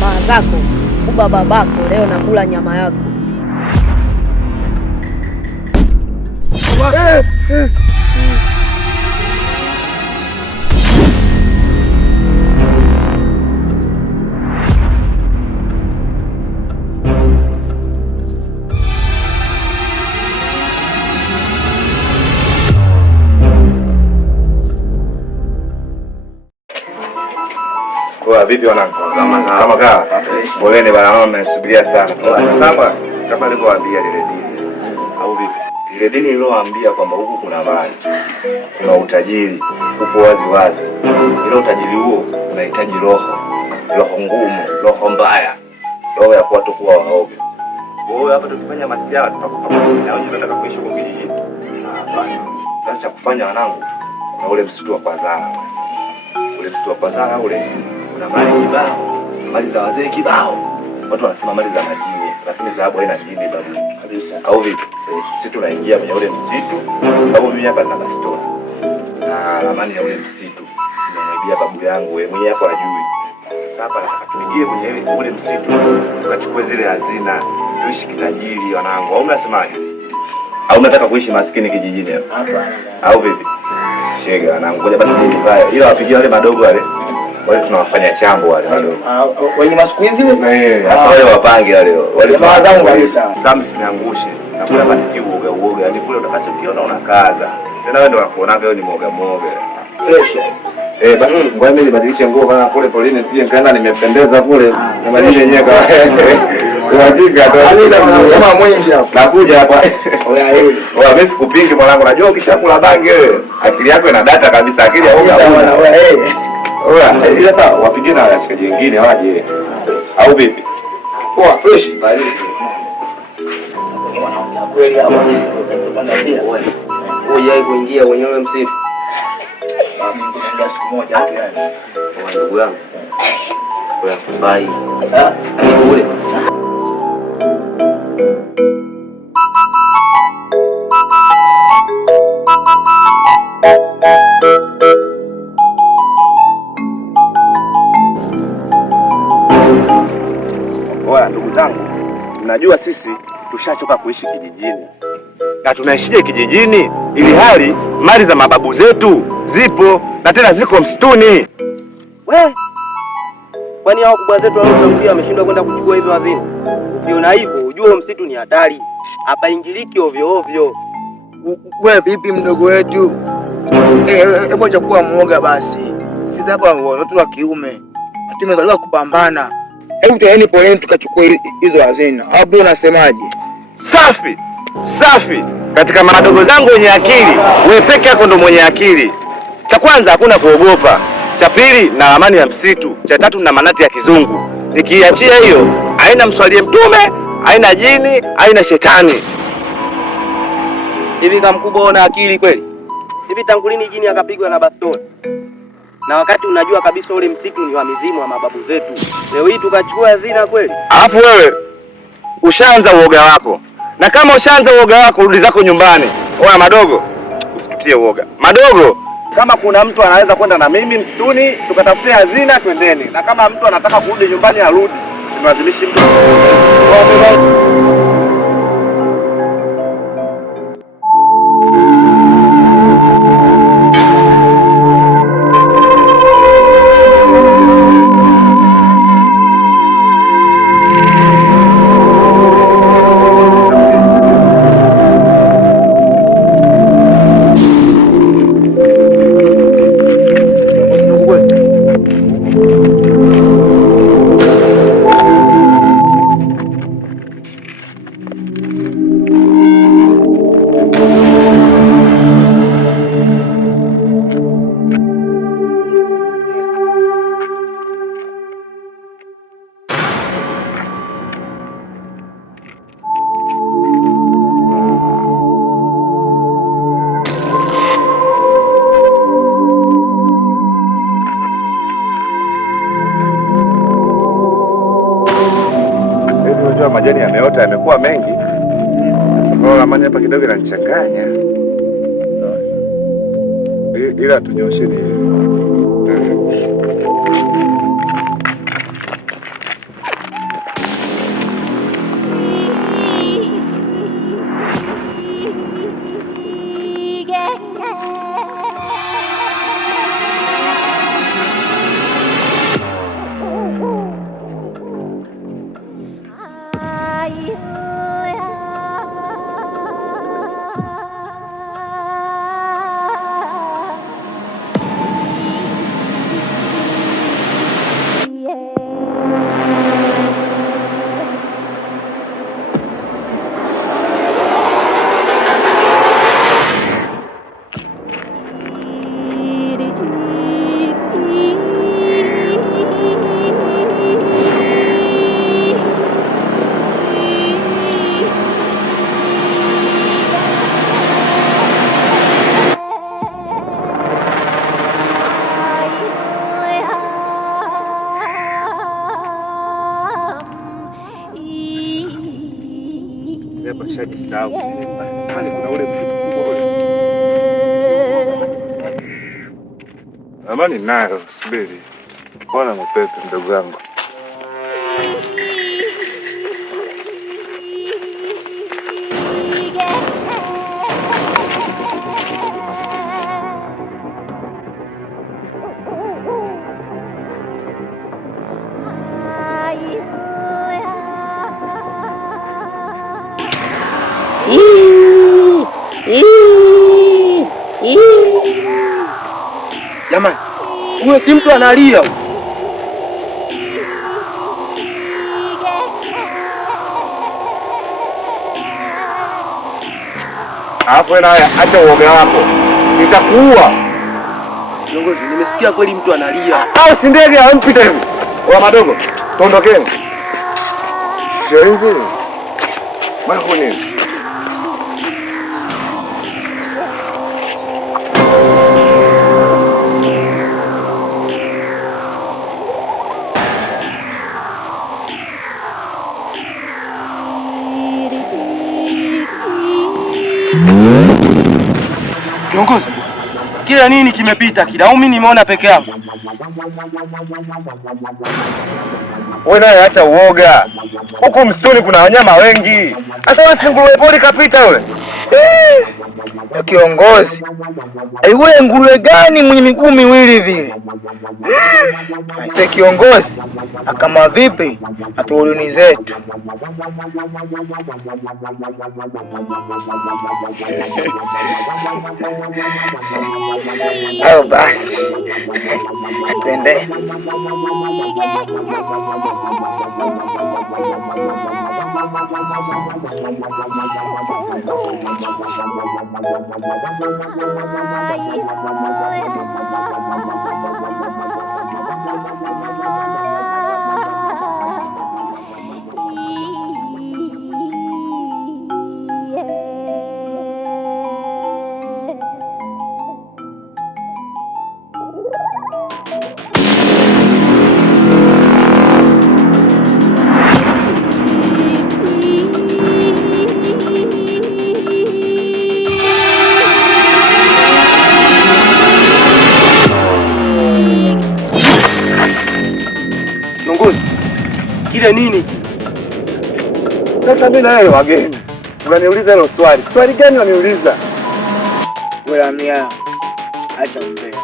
tamaa zako, kuba babako, leo nakula nyama yako. Vipi wanangu? Kama kaa. Poleni bwana, mama mnasubiria sana. Kama nilivyowaambia lile dini. Au vipi? Lile dini nilowaambia kwamba huku kuna mali. Kuna utajiri, upo wazi wazi. Ile utajiri huo unahitaji roho. Roho ngumu, roho mbaya. Roho ya watu kuwa waoga. Wewe hapa tukifanya masiara tutakufa. Na wewe unataka kuishi kwa kijiji. Hapana. Sasa cha kufanya wanangu, na ule msitu wa Pazara. Ule msitu wa Pazara ule kuna mali kibao, mali za wazee kibao. Watu wanasema mali za majini, lakini dhahabu haina jini babu. Kabisa. Au vipi? Sisi tunaingia kwenye ule msitu, sababu mimi hapa nina bastola. Na ramani ya ule msitu nimemwibia babu yangu, wewe mwenyewe hapo ajui. Sasa hapa nataka tuingie kwenye ule msitu, tukachukue zile hazina, tuishi kitajiri wanangu. Au unasemaje? Au unataka kuishi maskini kijijini hapa? Hapana. Au vipi? Shega wanangu, ngoja basi nipaya. Ila wapigie wale madogo wale. Wale tunawafanya chambo wale wadogo. Wenye masiku hizi hata wale wapange wale. Wale maadhamu kabisa. Zamu siniangushe. Na kula matiki uoga. Yaani kule utakachokiona unakaza. Tena wewe ndio unakuonaga wewe ni mwoga. Fresh. Basi ngoja mimi nibadilishe nguo bana kule polini sije nikaenda nimependeza kule. Na majini yenyewe kwa hakika kama mwingi hapa. Nakuja hapa. Oya mimi sikupingi mwanangu. Najua ukishakula bangi wewe akili yako ina data kabisa. Akili ya ila sasa wapigie na washikaji wengine waje. Au vipi? Poa fresh. Kweli hapa. Wewe kuingia kwenye ule msitu. Mimi ndio siku moja hapo yani. Kwa ndugu yangu. Kwa kubai. Ni ule. Ndugu zangu, mnajua sisi tushachoka kuishi kijijini. Na tunaishije kijijini ili hali mali za mababu zetu zipo na tena ziko msituni. Kwani hao kubwa zetu waliotangulia wameshindwa kwenda kuchukua hizo hazina? Ukiona hivyo ujue msitu ni hatari. Hapa ingiliki ovyo ovyo. Wewe vipi mdogo wetu? Hebu acha kuwa muoga basi. Sisi hapa watu wa kiume. Tumezaliwa kupambana. Hebu tuende poleni tukachukua hizo hazina. Au bro unasemaje? Safi. Katika madogo zangu wenye akili, wewe peke yako ndo mwenye akili. Cha kwanza hakuna kuogopa. Cha pili na amani ya msitu. Cha tatu na manati ya kizungu. Nikiachia hiyo, haina mswalie mtume, haina jini, haina shetani. Hivi kama mkubwa una akili kweli? Hivi tangu lini jini akapigwa na bastola? Na wakati unajua kabisa ule msitu ni wa mizimu wa mababu zetu. Leo hii tukachukua hazina kweli? Alafu wewe ushaanza uoga wako. Na kama ushaanza uoga wako rudi zako nyumbani. Oya madogo, usitutie uoga. Madogo, kama kuna mtu anaweza kwenda na mimi msituni, tukatafutie hazina twendeni. Na kama mtu anataka kurudi nyumbani arudi. Tunadhimishi mtu. Majani yameota yamekuwa mengi. Sasa ramani hapa kidogo inanichanganya. Ila tunyosheni. hapa shajisahau. Pale kuna ule mtu mkubwa ule. Amani nayo, subiri. Bwana mpepe mdogo wangu. Jamani, huyo si mtu analia. Hapo na acha uoga wako. Nitakuua. Kiongozi, nimesikia kweli mtu analia. Au si ndege ampita hivi. Wa madogo, tuondokeni. Sio hivi. Mambo nini? Kiongozi, kila nini kimepita kila au mimi nimeona peke yangu? Wewe naye acha uoga. Huko msituni kuna wanyama wengi. Hata wewe nguruwe pori kapita yule. Kiongozi, yule nguruwe gani mwenye miguu miwili vile? Sasa kiongozi, kama vipi atuulini zetu? Au basi twende. Kile nini? Sasa mimi na wewe wageni. Unaniuliza hilo swali. Swali gani unaniuliza? Wewe mia acha mbele.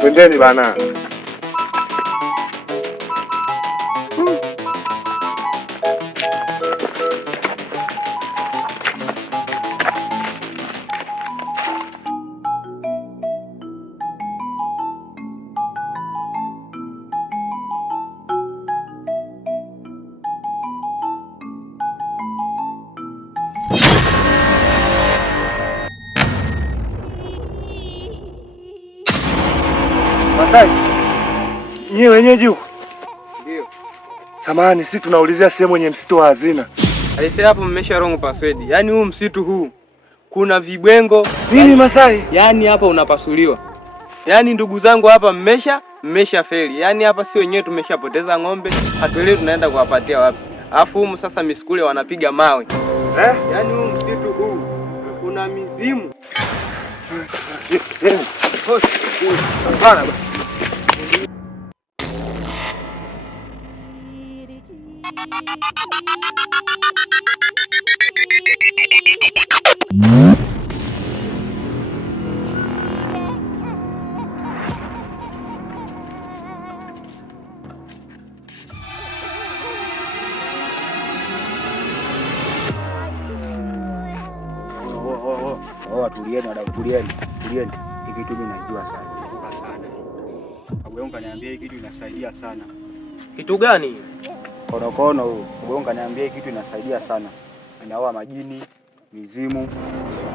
Twendeni bana. Masai, nyie wenyeji huko? Ndio. Samahani, sisi tunaulizia sehemu yenye msitu wa hazina. Aise, hapo mmesha wrong password. Yaani huu msitu huu kuna vibwengo. Nini Masai? Yaani hapa unapasuliwa. Yaani ndugu zangu hapa mmesha feli. Yaani hapa si wenyewe tumeshapoteza ng'ombe, hatuelewi tunaenda kuwapatia wapi. Alafu humu sasa miskule wanapiga mawe. Yaani huu msitu huu kuna mizimu. Hapana. Tulieni wadau, tulieni. Hiki kitu mimi najua sana. Abonga niambia hiki kitu inasaidia sana. Kitu gani? Konokono huyo. Abonga niambia hiki kitu inasaidia sana. Inaua majini, mizimu,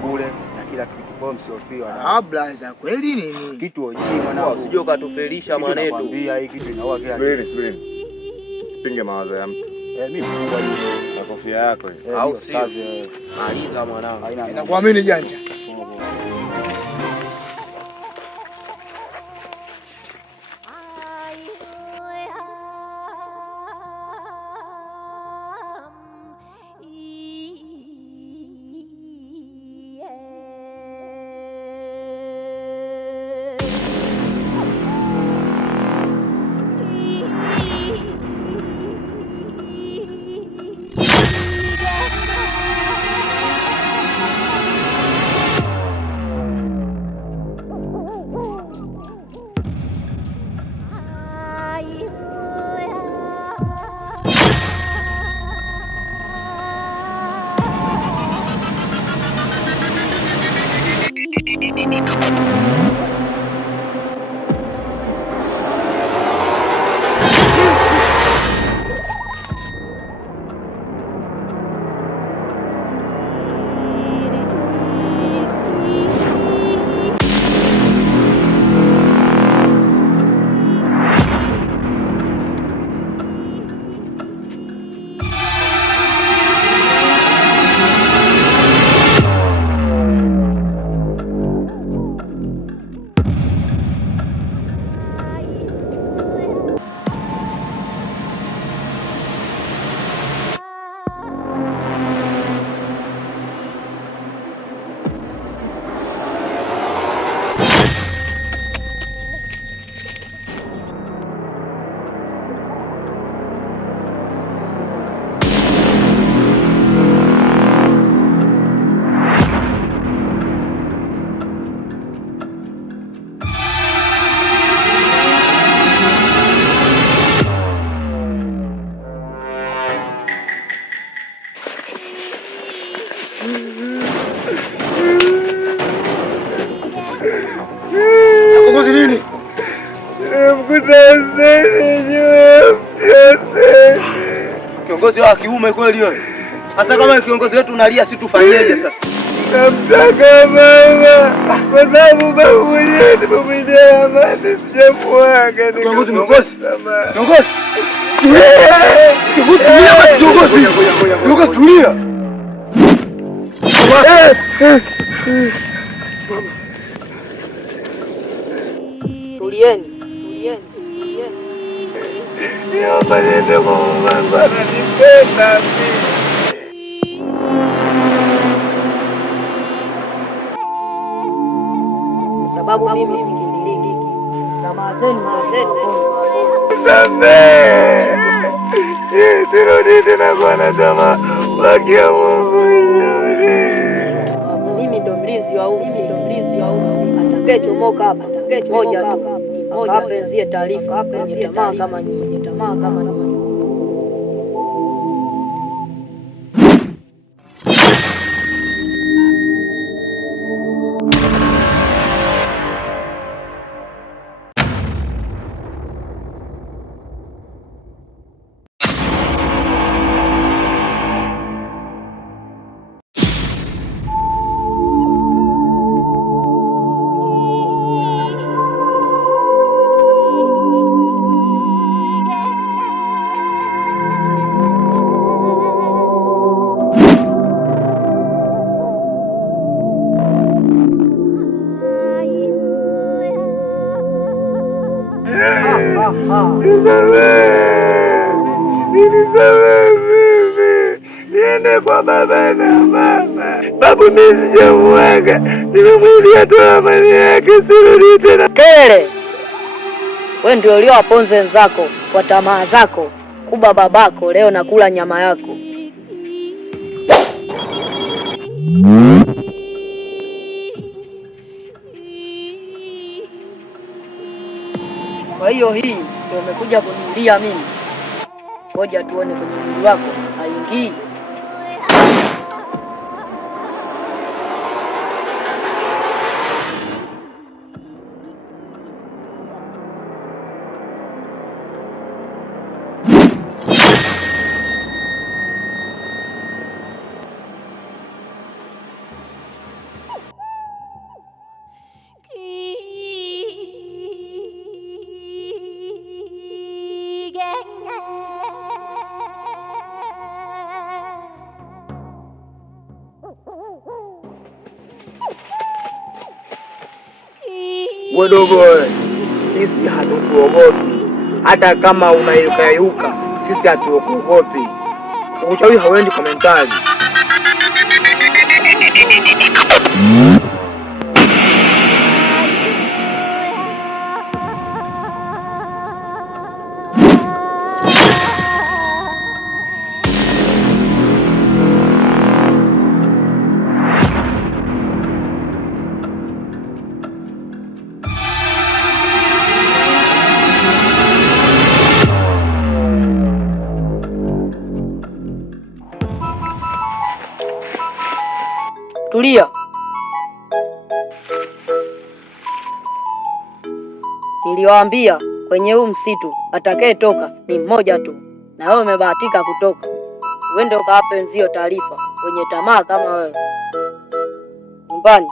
kule na kila kitu. Kwa msiofie wadau. Blaza, kweli nini? Kitu wenyewe mwanangu. Usije ukatufelisha mwanetu. Nakwambia hiki kitu inaua kila kitu. Subiri. Sipinge mawazo ya mtu. Mimi mkubwa hiyo. Na kofia yako hiyo. Au sio? Maliza mwanangu. Nakuamini janja. kiongozi wa kiume kweli wewe? Hata kama kiongozi wetu unalia, si tufanyeje sasa? Namtaka mama kwa sababu babu mwenyewe nimemwendea amani, sijamuaga. Kiongozi mkosi. Kiongozi. Kiongozi tulia. Tulieni. Niomba niende kwa mama, ananipenda mimi. Sababu mimi sisiliki. Tamaa zenu. Sirudi tena kwa na tamaa. Wakia Mungu mimi ndo mlinzi wa umsi. Atakayechomoka hapa, moja akapenzie taarifa kwenye tamaa kama nyinyi. Nisamehe mimi, niende kwa baba na mama. Babu mimi sijamuaga, nimemwambia tu amani yake, sirudi tena. Kelele! Wewe ndio uliowaponza wenzako kwa tamaa zako. Kuba babako leo nakula nyama yako. Kwa hiyo hii ndio umekuja kuniulia mimi. Ngoja tuone kwenye mwili wako haingii. Wadogo, sisi hatukuogopi. Hata kama unayukayuka, sisi hatukuogopi. Uchawi hauendi kwa mentali. Tulia. Niliwaambia kwenye huu msitu atakayetoka ni mmoja tu, na wewe umebahatika kutoka. Uende ukawape wenzio taarifa wenye tamaa kama wewe. Nyumbani